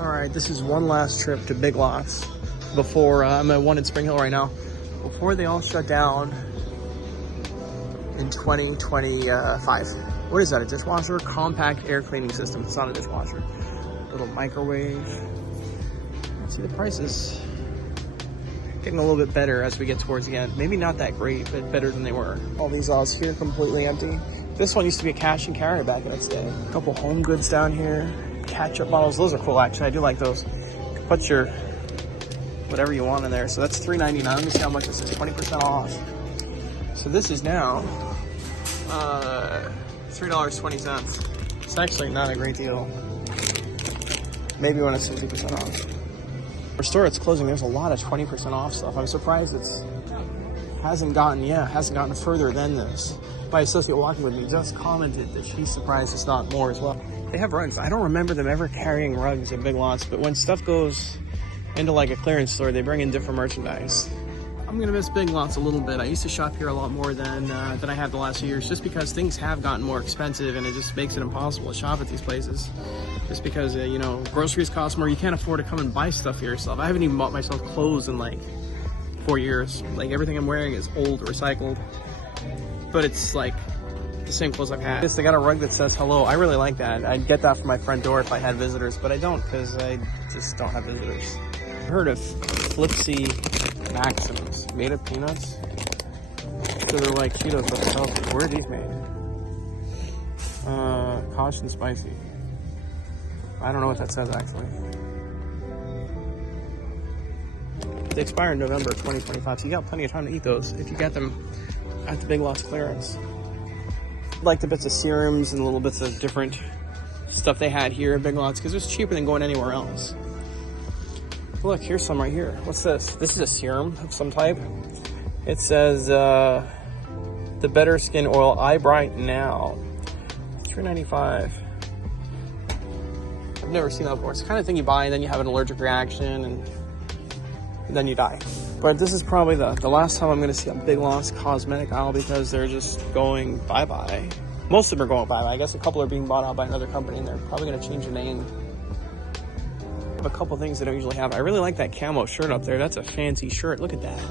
All right, this is one last trip to Big Lots before, I'm at one in Spring Hill right now, before they all shut down in 2025. What is that, a dishwasher? Compact air cleaning system. It's not a dishwasher. Little microwave. Let's see the prices. Getting a little bit better as we get towards the end. Maybe not that great, but better than they were. All these aisles here completely empty. This one used to be a Kash N Karry back in its day. A couple home goods down here. Ketchup bottles, those are cool actually. I do like those. Put your whatever you want in there. So that's $3.99. Let me see how much this is. 20% off. So this is now $3.20. It's actually not a great deal. Maybe when it's 50% off. Our store, it's closing. There's a lot of 20% off stuff. I'm surprised hasn't gotten further than this. My associate walking with me just commented that she's surprised it's not more as well. They have rugs. I don't remember them ever carrying rugs at Big Lots, but when stuff goes into like a clearance store, they bring in different merchandise. I'm gonna miss Big Lots a little bit. I used to shop here a lot more than I have the last few years, just because things have gotten more expensive and it just makes it impossible to shop at these places. Just because, you know, groceries cost more. You can't afford to come and buy stuff for yourself. I haven't even bought myself clothes in like 4 years. Like everything I'm wearing is old, recycled, but it's like the same clothes I've had. They got a rug that says hello. I really like that. I'd get that for my front door if I had visitors, but I don't because I just don't have visitors. I heard of Flipsy Maxims made of peanuts. So they're like Cheetos but healthy. Where are these made? Kash and Spicy. I don't know what that says actually. They expire in November 2025, so you got plenty of time to eat those if you get them at the Big Lots clearance. Like the bits of serums and little bits of different stuff they had here at Big Lots because it was cheaper than going anywhere else. Look, here's some right here. What's this? This is a serum of some type. It says the Better Skin Oil Eye Bright Now. $3.95. I've never seen that before. It's the kind of thing you buy and then you have an allergic reaction and then you die. But this is probably the last time I'm going to see a Big Lots cosmetic aisle because they're just going bye-bye. Most of them are going bye-bye. I guess a couple are being bought out by another company and they're probably going to change the name. I have a couple things they don't usually have. I really like that camo shirt up there. That's a fancy shirt. Look at that.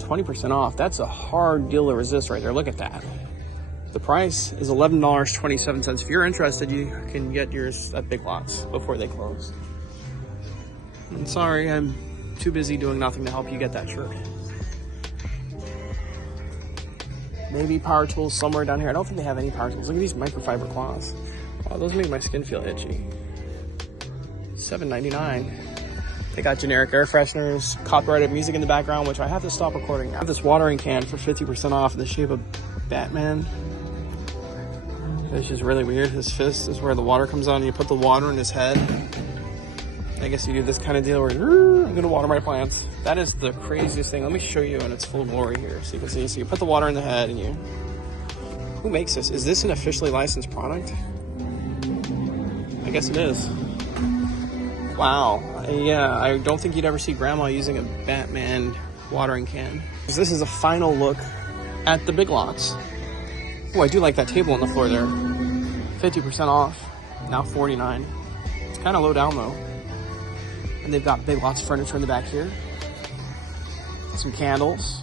20% off. That's a hard deal to resist right there. Look at that. The price is $11.27. If you're interested, you can get yours at Big Lots before they close. I'm sorry, I'm too busy doing nothing to help you get that shirt. Maybe power tools somewhere down here. I don't think they have any power tools. Look at these microfiber cloths. Wow, those make my skin feel itchy. $7.99. They got generic air fresheners, copyrighted music in the background, which I have to stop recording. I have this watering can for 50% off in the shape of Batman. It's just really weird. His fist is where the water comes on and you put the water in his head. I guess you do this kind of deal where I'm gonna water my plants. That is the craziest thing. Let me show you in its full glory here so you can see. So you put the water in the head and you... Who makes this? Is this an officially licensed product? I guess it is. Wow. Yeah, I don't think you'd ever see grandma using a Batman watering can. This is a final look at the Big Lots. Oh, I do like that table on the floor there. 50% off, now $49. It's kind of low down though. And they've got Big Lots furniture in the back here. Some candles.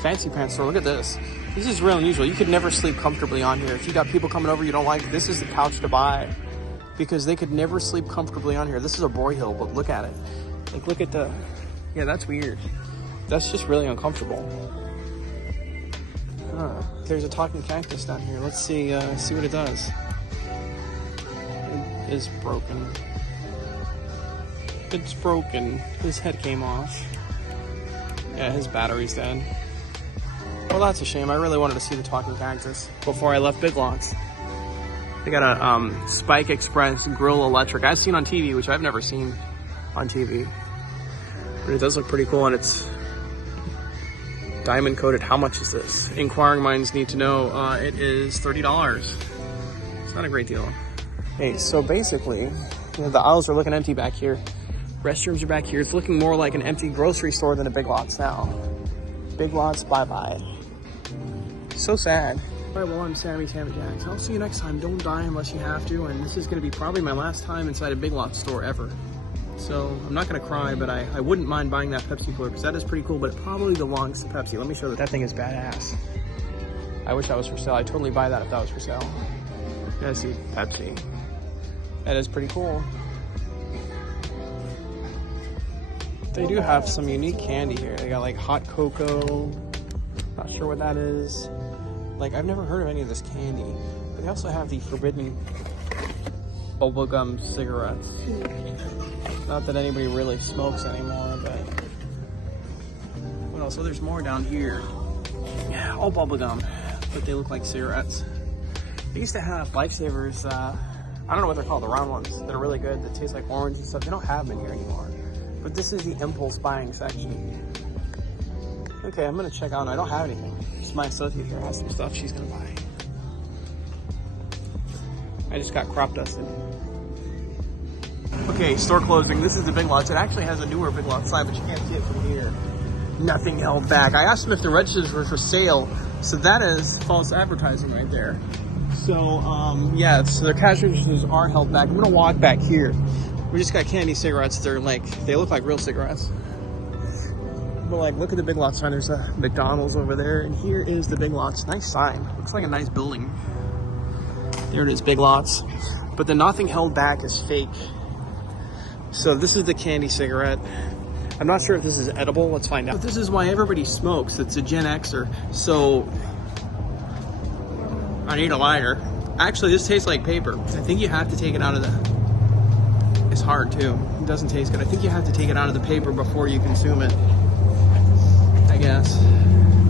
Fancy pants store, look at this. This is real unusual. You could never sleep comfortably on here. If you got people coming over you don't like, this is the couch to buy. Because they could never sleep comfortably on here. This is a Broyhill, but look at it. Like, look at the... Yeah, that's weird. That's just really uncomfortable. Huh. There's a talking cactus down here. Let's see what it does. It is broken. It's broken. His head came off. Yeah, his battery's dead. Well, that's a shame. I really wanted to see the talking cactus before I left Big Lots. They got a Spike Express Grill Electric. I've seen on TV, which I've never seen on TV. But it does look pretty cool, and it's diamond coated. How much is this? Inquiring minds need to know. It is $30. It's not a great deal. Hey, so basically, you know, the aisles are looking empty back here. Restrooms are back here. It's looking more like an empty grocery store than a Big Lots now. Big Lots, bye-bye. So sad. All right, well, I'm Sammy Jacks. I'll see you next time. Don't die unless you have to. And this is going to be probably my last time inside a Big Lots store ever. So I'm not going to cry, but I wouldn't mind buying that Pepsi cooler because that is pretty cool, but it probably belongs to Pepsi. Let me show you. That thing is badass. I wish that was for sale. I'd totally buy that if that was for sale. You guys see Pepsi. That is pretty cool. They do have some unique candy here. They got like hot cocoa. Not sure what that is. Like, I've never heard of any of this candy. But they also have the forbidden bubblegum cigarettes. Not that anybody really smokes anymore, but what else? So there's more down here. Yeah, all bubblegum, but they look like cigarettes. They used to have lifesavers. I don't know what they're called, the round ones that are really good, that taste like orange and stuff. They don't have them in here anymore. But this is the impulse buying section. Okay, I'm gonna check out. I don't have anything. Just my associate here has some stuff she's gonna buy. I just got crop dusted. Okay, store closing. This is the Big Lots. It actually has a newer Big Lots sign, but you can't see it from here. Nothing held back. I asked them if the registers were for sale, so that is false advertising right there. So, yeah, so their cash registers are held back. I'm gonna walk back here. We just got candy cigarettes. They're like, they look like real cigarettes. But like, look at the Big Lots sign. There's a McDonald's over there, and here is the Big Lots. Nice sign. Looks like a nice building. There it is, Big Lots. But the nothing held back is fake. So this is the candy cigarette. I'm not sure if this is edible. Let's find out. But this is why everybody smokes. It's a Gen Xer. So I need a lighter. Actually, this tastes like paper. I think you have to take it out of the... It's hard too. It doesn't taste good. I think you have to take it out of the paper before you consume it, I guess.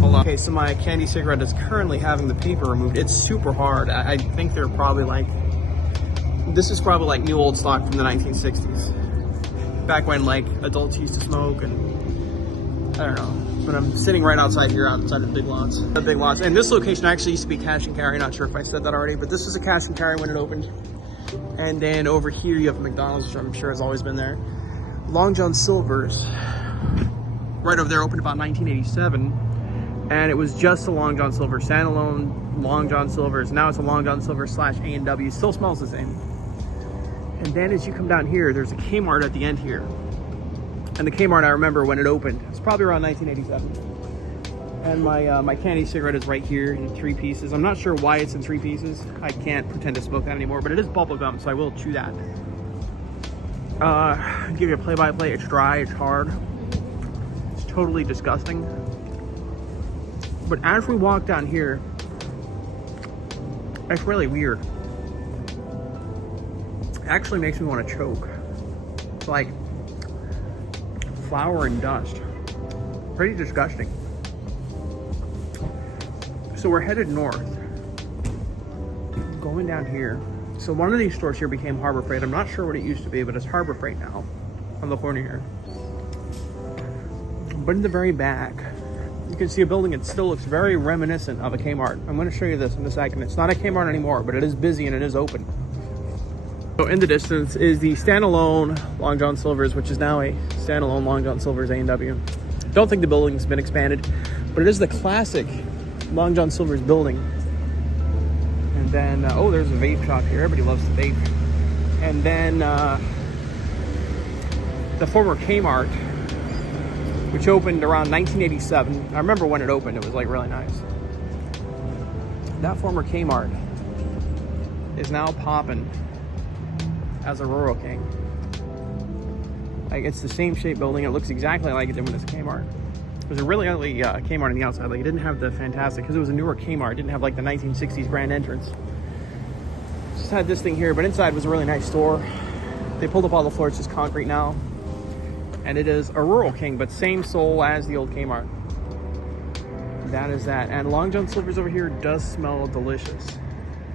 Hold on. Okay, so my candy cigarette is currently having the paper removed. It's super hard. I think they're probably like... This is probably like new old stock from the 1960s. Back when like adults used to smoke, and I don't know. But I'm sitting right outside here, outside of the Big Lots. The Big Lots. And this location actually used to be Kash N Karry. Not sure if I said that already, but this is a Kash N Karry when it opened. And then over here you have McDonald's, which I'm sure has always been there. Long John Silver's, right over there, opened about 1987. And it was just a Long John Silver, standalone Long John Silver's. Now it's a Long John Silver / A&W. Still smells the same. And then as you come down here, there's a Kmart at the end here. And the Kmart, I remember when it opened. It's probably around 1987. And my candy cigarette is right here in 3 pieces. I'm not sure why it's in 3 pieces. I can't pretend to smoke that anymore, but it is bubble gum, so I will chew that. I'll give you a play-by-play. It's dry, it's hard. It's totally disgusting. But as we walk down here, it's really weird. It actually makes me want to choke. It's like flour and dust. Pretty disgusting. So we're headed north, going down here. So one of these stores here became Harbor Freight. I'm not sure what it used to be, but it's Harbor Freight now on the corner here. But in the very back, you can see a building that still looks very reminiscent of a Kmart. I'm going to show you this in a second. It's not a Kmart anymore, but it is busy and it is open. So in the distance is the standalone Long John Silver's, which is now a standalone Long John Silver's A&W. Don't think the building's been expanded, but it is the classic Long John Silver's building. And then, oh, there's a vape shop here. Everybody loves the vape. And then the former Kmart, which opened around 1987. I remember when it opened, it was like really nice. That former Kmart is now popping as a Rural King. Like, it's the same shape building. It looks exactly like it did when it's a Kmart. It was a really ugly Kmart on the outside. Like, it didn't have the fantastic, because it was a newer Kmart. It didn't have like the 1960s grand entrance. Just had this thing here, but inside was a really nice store. They pulled up all the floors, just concrete now. And it is a Rural King, but same soul as the old Kmart. That is that. And Long John Silver's over here does smell delicious.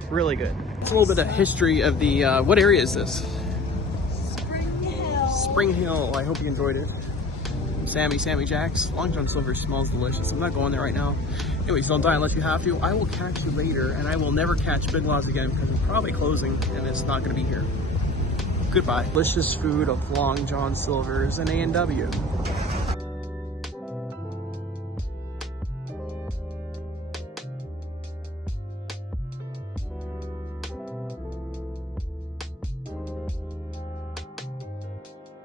Really good. It's a little bit of history of the, what area is this? Spring Hill. Spring Hill. I hope you enjoyed it. I'm Sammy Jacks. Long John Silver smells delicious. I'm not going there right now. Anyways, don't die unless you have to. I will catch you later, and I will never catch Big Lots again because it's probably closing and it's not going to be here. Goodbye. Delicious food of Long John Silver's and A&W.